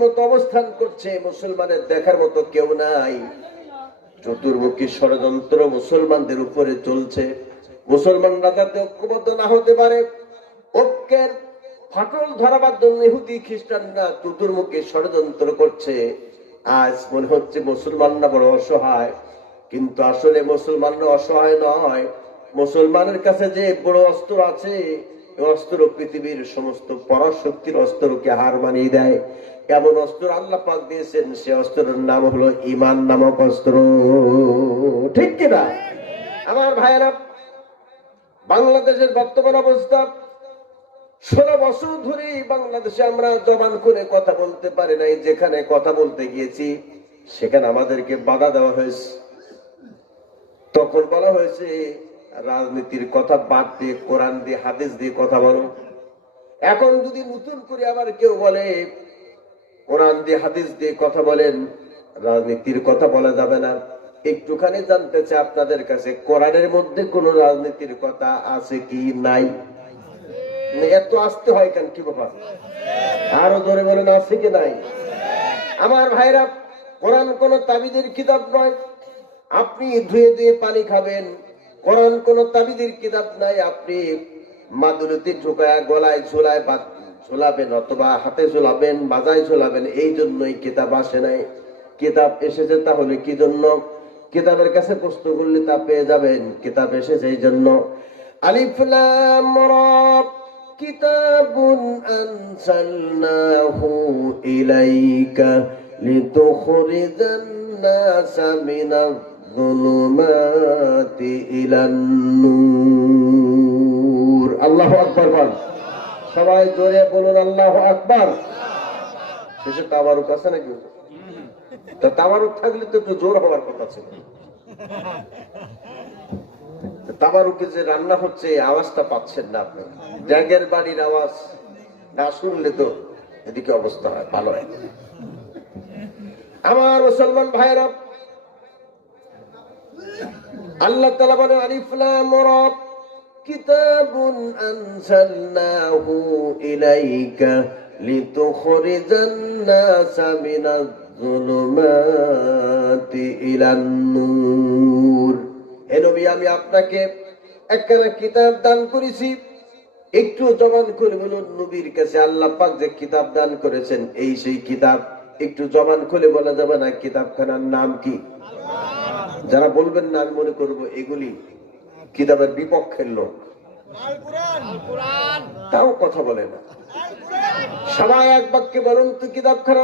মতো অবস্থান করছে, মুসলমানের দেখার মতো কেউ নাই। চতুর্মুখী ষড়যন্ত্র মুসলমানদের উপরে চলছে। মুসলমানরা যাতে ঐক্যবদ্ধ না হতে পারে, ঐক্যের ফাটল ধরাবার জন্য ইহুদি খ্রিস্টানরা চতুর্মুখী ষড়যন্ত্র করছে। আজ মনে হচ্ছে মুসলমানরা বড় অসহায়, কিন্তু আসলে মুসলমানরা অসহায় নয়। মুসলমানের কাছে যে বড় অস্ত্র আছে, অস্ত্র পৃথিবীর সমস্ত পরাশক্তির অস্ত্রকে হার মানিয়ে দেয়। এমন অস্ত্র আল্লাহ পাক দিয়েছেন, সে অস্ত্রের নাম হলো ঈমান নামক অস্ত্র। ঠিক কিনা আমার ভাইয়েরা? বাংলাদেশের বর্তমান অবস্থা, 16 বছর ধরে বাংলাদেশে আমরা জবান করে কথা বলতে পারি নাই। যেখানে কথা বলতে গিয়েছি সেখানে আমাদেরকে বাধা দেওয়া হয়েছে। তখন বলা হয়েছে রাজনীতির কথা বাদ দিয়ে কোরআন দিয়ে হাদিস দিয়ে কথা বলো। এখন যদি নতুন করে আবার কেউ বলে কোরআন দিয়ে হাদিস দিয়ে কথা বলেন, রাজনীতির কথা বলা যাবে না। একটুখানি জানতে চাই আপনাদের কাছে, কোরআনের মধ্যে কোন রাজনীতির কথা আছে কি নাই? এত আসতে হয় কেন? কি ব্যাপার? আরো জোরে বলেন, আছে কি নাই? আমার ভাইরা, কোরআন কোন তাবিদের কিতাব নয়। আপনি ধুয়ে ধুয়ে পানি খাবেন। কোরআন কোন তাবিদের কিতাব নাই। আপনি মাদুলিতে ঢুকায় গলায় ঝোলায় ঝোলাবেন, অথবা হাতে ঝোলাবেন, বাজায় ঝোলাবেন, এই জন্যই কিতাব আসে নাই। কিতাব এসেছে তাহলে কি জন্য? কিতাবের কাছে প্রশ্ন করলে তা পেয়ে যাবেন। কিতাব এসেছে এই জন্য। আলিফ লাম রা, কিতাবুন আনসালনাহু ইলাইকা লিতুখরিজান নাসা মিনাজ যুলুমাতি ইলান নূর। আল্লাহু আকবার বল। সবাই জোরে বলুন আল্লাহু আকবার। শেষে তাবারুক আছে নাকি? তো তাবারুক থাকলে তো একটু জোর হওয়ার কথা ছিল। তাবারুকে যে রান্না হচ্ছে আওয়াজটা পাচ্ছেন না আপনি। ড্যাগের বাড়ির আওয়াজ না শুনলে তো এদিকে অবস্থা হয় ভালো হয়। আমার মুসলমান ভাইরা, আল্লাহ তাআলা বলেন আলিফ লাম রা, কিতাবুন আনসালনাহু ইলাইকা লিতুখরিজান নাসা মিনাজ যুলুমাতি ইলান নূর। হে নবী, আমি আপনাকে একখানা কিতাব দান করেছি। একটু জবান খুলে বলুন, নবীর কাছে আল্লাহ পাক যে কিতাব দান করেছেন এই সেই কিতাব। একটু জবান খুলে বলা যাবে না কিতাবখানার নাম কি? যারা বলবেন না, আমি মনে করবো এগুলি কিতাবের বিপক্ষের লোক, তাও কথা বলে না। সবাই এক বাক্যে বলুন তো কিতাবখানা